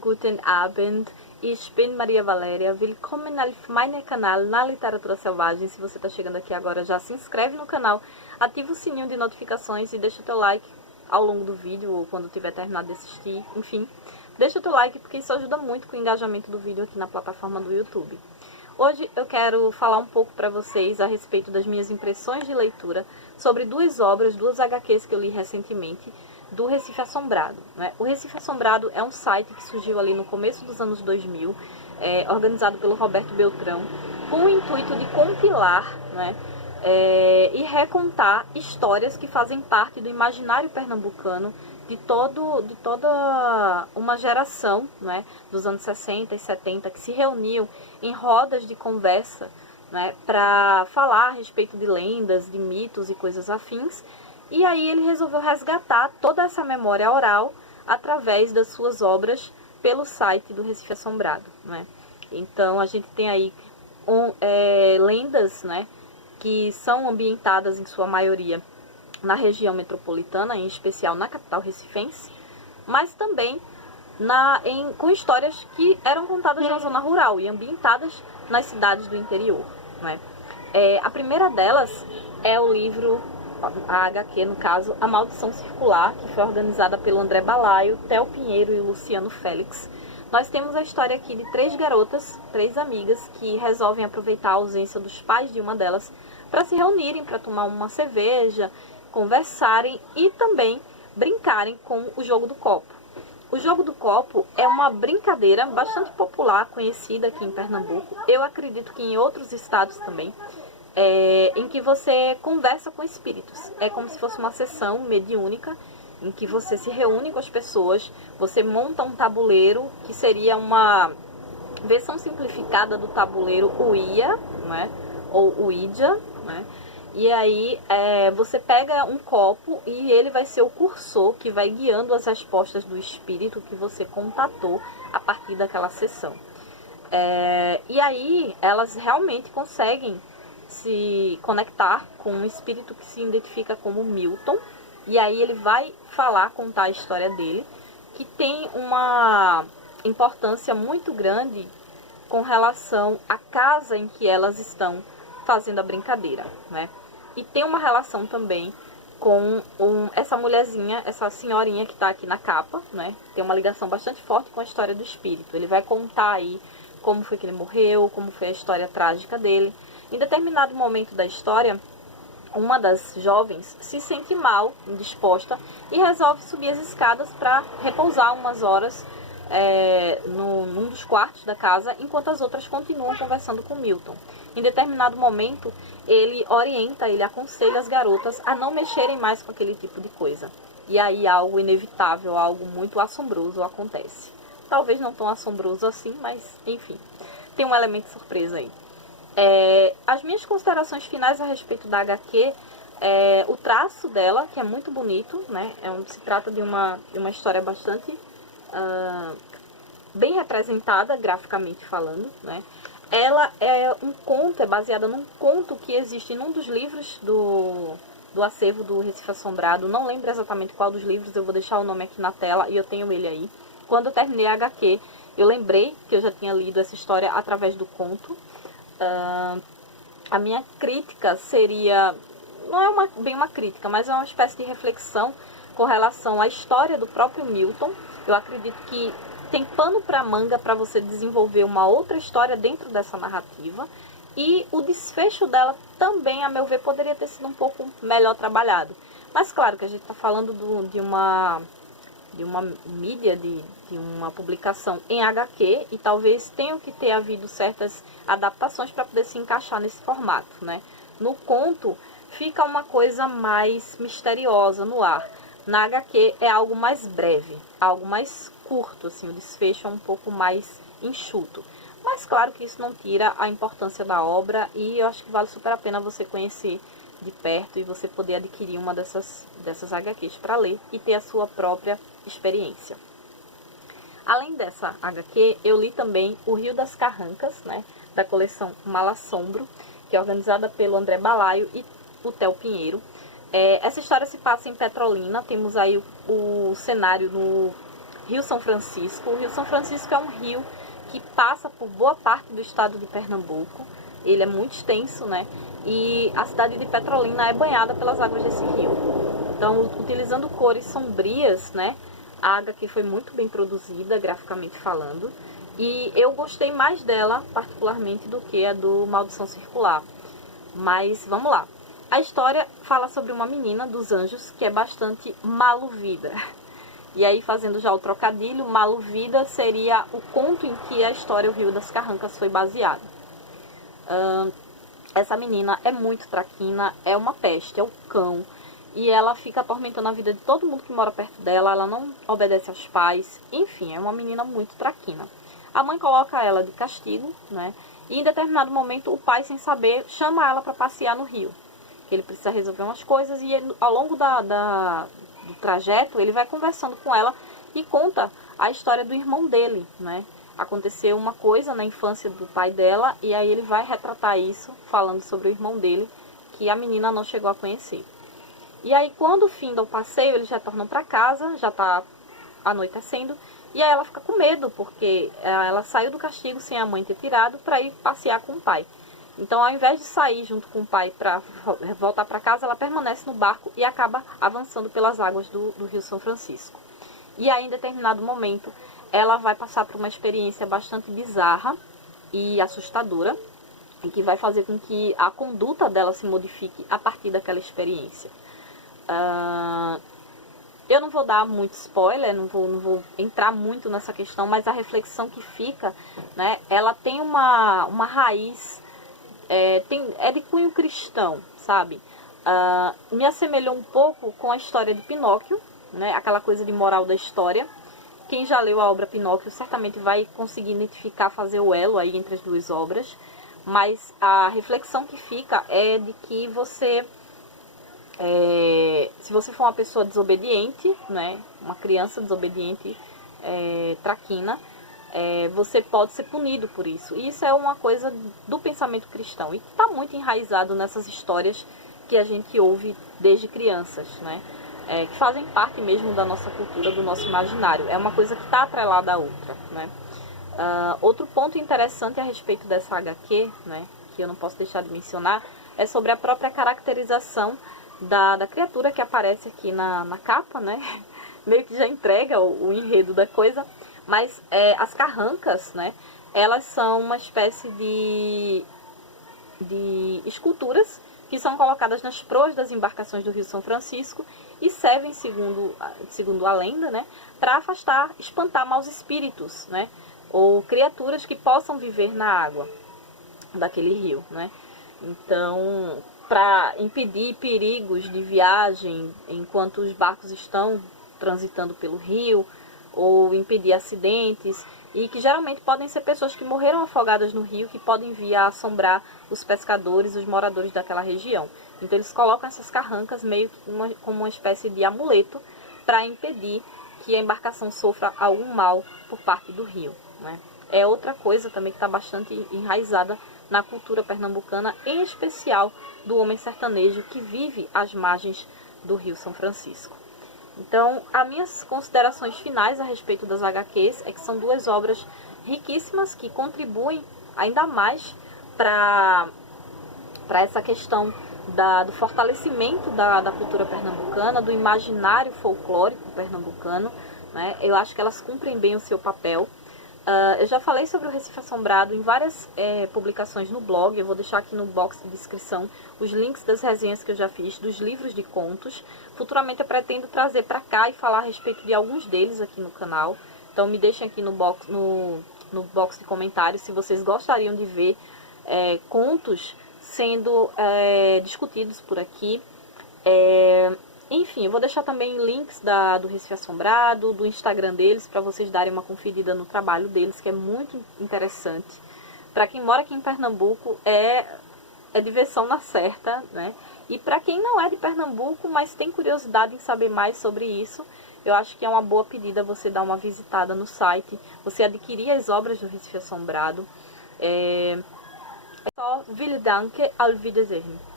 guten Abend, ich bin Maria Valéria, willkommen auf meinem canal na Literatura Selvagem. Se você está chegando aqui agora, já se inscreve no canal, ativa o sininho de notificações e deixa o teu like ao longo do vídeo ou quando tiver terminado de assistir, enfim. Deixa o teu like porque isso ajuda muito com o engajamento do vídeo aqui na plataforma do YouTube. Hoje eu quero falar um pouco para vocês a respeito das minhas impressões de leitura sobre duas obras, duas HQs que eu li recentemente, do Recife Assombrado, né? O Recife Assombrado é um site que surgiu ali no começo dos anos 2000, organizado pelo Roberto Beltrão, com o intuito de compilar, né, e recontar histórias que fazem parte do imaginário pernambucano de toda uma geração, né, dos anos 60 e 70, que se reuniu em rodas de conversa, né, para falar a respeito de lendas, de mitos e coisas afins. E aí ele resolveu resgatar toda essa memória oral através das suas obras pelo site do Recife Assombrado, né? Então a gente tem aí lendas, né, que são ambientadas em sua maioria na região metropolitana, em especial na capital recifense, mas também com histórias que eram contadas na zona rural e ambientadas nas cidades do interior, né? A primeira delas é o livro, a HQ no caso, A Maldição Circular, que foi organizada pelo André Balaio, Theo Pinheiro e Luciano Félix. Nós temos a história aqui de três garotas, três amigas, que resolvem aproveitar a ausência dos pais de uma delas para se reunirem, para tomar uma cerveja, conversarem e também brincarem com o jogo do copo. O jogo do copo é uma brincadeira bastante popular, conhecida aqui em Pernambuco, eu acredito que em outros estados também, em que você conversa com espíritos. É como se fosse uma sessão mediúnica, em que você se reúne com as pessoas, você monta um tabuleiro, que seria uma versão simplificada do tabuleiro Ouija, né, ou Ouija, né? E aí você pega um copo e ele vai ser o cursor que vai guiando as respostas do espírito que você contatou a partir daquela sessão. E aí elas realmente conseguem se conectar com um espírito que se identifica como Milton, e aí ele vai contar a história dele, que tem uma importância muito grande com relação à casa em que elas estão fazendo a brincadeira, né? E tem uma relação também com essa mulherzinha, essa senhorinha que está aqui na capa, né? Tem uma ligação bastante forte com a história do espírito. Ele vai contar aí como foi que ele morreu, como foi a história trágica dele. Em determinado momento da história, uma das jovens se sente mal, indisposta, e resolve subir as escadas para repousar umas horas num dos quartos da casa, enquanto as outras continuam conversando com Milton. Em determinado momento, ele orienta, ele aconselha as garotas a não mexerem mais com aquele tipo de coisa. E aí algo inevitável, algo muito assombroso acontece. Talvez não tão assombroso assim, mas enfim, tem um elemento surpresa aí. As minhas considerações finais a respeito da HQ, o traço dela, que é muito bonito, né? Se trata de uma história bastante bem representada, graficamente falando, né? Ela é baseada num conto que existe num dos livros do acervo do Recife Assombrado. Não lembro exatamente qual dos livros, eu vou deixar o nome aqui na tela e eu tenho ele aí. Quando eu terminei a HQ, eu lembrei que eu já tinha lido essa história através do conto. A minha crítica seria, não é bem uma crítica, mas é uma espécie de reflexão com relação à história do próprio Milton. Eu acredito que tem pano para manga para você desenvolver uma outra história dentro dessa narrativa, e o desfecho dela também, a meu ver, poderia ter sido um pouco melhor trabalhado. Mas claro que a gente está falando de uma mídia, de uma publicação em HQ, e talvez tenha que ter havido certas adaptações para poder se encaixar nesse formato, né? No conto fica uma coisa mais misteriosa no ar. Na HQ é algo mais breve, algo mais curto, assim, o desfecho é um pouco mais enxuto. Mas claro que isso não tira a importância da obra, e eu acho que vale super a pena você conhecer de perto e você poder adquirir uma dessas HQs para ler e ter a sua própria experiência. Além dessa HQ, eu li também O Rio das Carrancas, né, da coleção Malassombro, que é organizada pelo André Balaio e o Theo Pinheiro. Essa história se passa em Petrolina, temos aí o cenário no Rio São Francisco. O Rio São Francisco é um rio que passa por boa parte do estado de Pernambuco. Ele é muito extenso, né? E a cidade de Petrolina é banhada pelas águas desse rio. Então, utilizando cores sombrias, né? A HQ foi muito bem produzida, graficamente falando. E eu gostei mais dela, particularmente, do que a do Maldição Circular. Mas, vamos lá. A história fala sobre uma menina dos anjos que é bastante maluvida. E aí, fazendo já o trocadilho, maluvida seria o conto em que a história O Rio das Carrancas foi baseada. Essa menina é muito traquina, é uma peste, é o cão. E ela fica atormentando a vida de todo mundo que mora perto dela, ela não obedece aos pais. Enfim, é uma menina muito traquina. A mãe coloca ela de castigo, né? E em determinado momento o pai, sem saber, chama ela para passear no rio. Ele precisa resolver umas coisas e ele, ao longo do trajeto ele vai conversando com ela e conta a história do irmão dele, né? Aconteceu uma coisa na infância do pai dela e aí ele vai retratar isso, falando sobre o irmão dele, que a menina não chegou a conhecer. E aí, quando finda o passeio, eles retornam para casa, já está anoitecendo, e aí ela fica com medo, porque ela saiu do castigo sem a mãe ter tirado para ir passear com o pai. Então, ao invés de sair junto com o pai para voltar para casa, ela permanece no barco e acaba avançando pelas águas do Rio São Francisco. E aí, em determinado momento, ela vai passar por uma experiência bastante bizarra e assustadora, e que vai fazer com que a conduta dela se modifique a partir daquela experiência. Eu não vou dar muito spoiler, não vou entrar muito nessa questão, mas a reflexão que fica, né, ela tem uma raiz, é de cunho cristão, sabe? Me assemelhou um pouco com a história de Pinóquio, né, aquela coisa de moral da história. Quem já leu a obra Pinóquio certamente vai conseguir identificar, fazer o elo aí entre as duas obras, mas a reflexão que fica é de que você... se você for uma pessoa desobediente, né, uma criança desobediente, traquina, você pode ser punido por isso. E isso é uma coisa do pensamento cristão. E está muito enraizado nessas histórias que a gente ouve desde crianças, né, que fazem parte mesmo da nossa cultura, do nosso imaginário. É uma coisa que está atrelada à outra, né. Outro ponto interessante a respeito dessa HQ, né, que eu não posso deixar de mencionar, é sobre a própria caracterização da criatura que aparece aqui na capa, né? Meio que já entrega o enredo da coisa. Mas as carrancas, né? Elas são uma espécie de esculturas que são colocadas nas proas das embarcações do Rio São Francisco e servem, segundo a lenda, né? Para afastar, espantar maus espíritos, né? Ou criaturas que possam viver na água daquele rio, né? Então, para impedir perigos de viagem enquanto os barcos estão transitando pelo rio, ou impedir acidentes, e que geralmente podem ser pessoas que morreram afogadas no rio, que podem vir a assombrar os pescadores, os moradores daquela região. Então eles colocam essas carrancas meio que como uma espécie de amuleto para impedir que a embarcação sofra algum mal por parte do rio, né? É outra coisa também que está bastante enraizada na cultura pernambucana, em especial do homem sertanejo que vive às margens do Rio São Francisco. Então, as minhas considerações finais a respeito das HQs é que são duas obras riquíssimas que contribuem ainda mais para essa questão do fortalecimento da cultura pernambucana, do imaginário folclórico pernambucano, né? Eu acho que elas cumprem bem o seu papel. Eu já falei sobre o Recife Assombrado em várias publicações no blog. Eu vou deixar aqui no box de descrição os links das resenhas que eu já fiz, dos livros de contos. Futuramente eu pretendo trazer para cá e falar a respeito de alguns deles aqui no canal. Então me deixem aqui no box de comentários se vocês gostariam de ver contos sendo discutidos por aqui. Enfim, eu vou deixar também links do Recife Assombrado, do Instagram deles, para vocês darem uma conferida no trabalho deles, que é muito interessante. Para quem mora aqui em Pernambuco, é diversão na certa, né? E para quem não é de Pernambuco, mas tem curiosidade em saber mais sobre isso, eu acho que é uma boa pedida você dar uma visitada no site, você adquirir as obras do Recife Assombrado. É só Vielen Dank, auf Wiedersehen.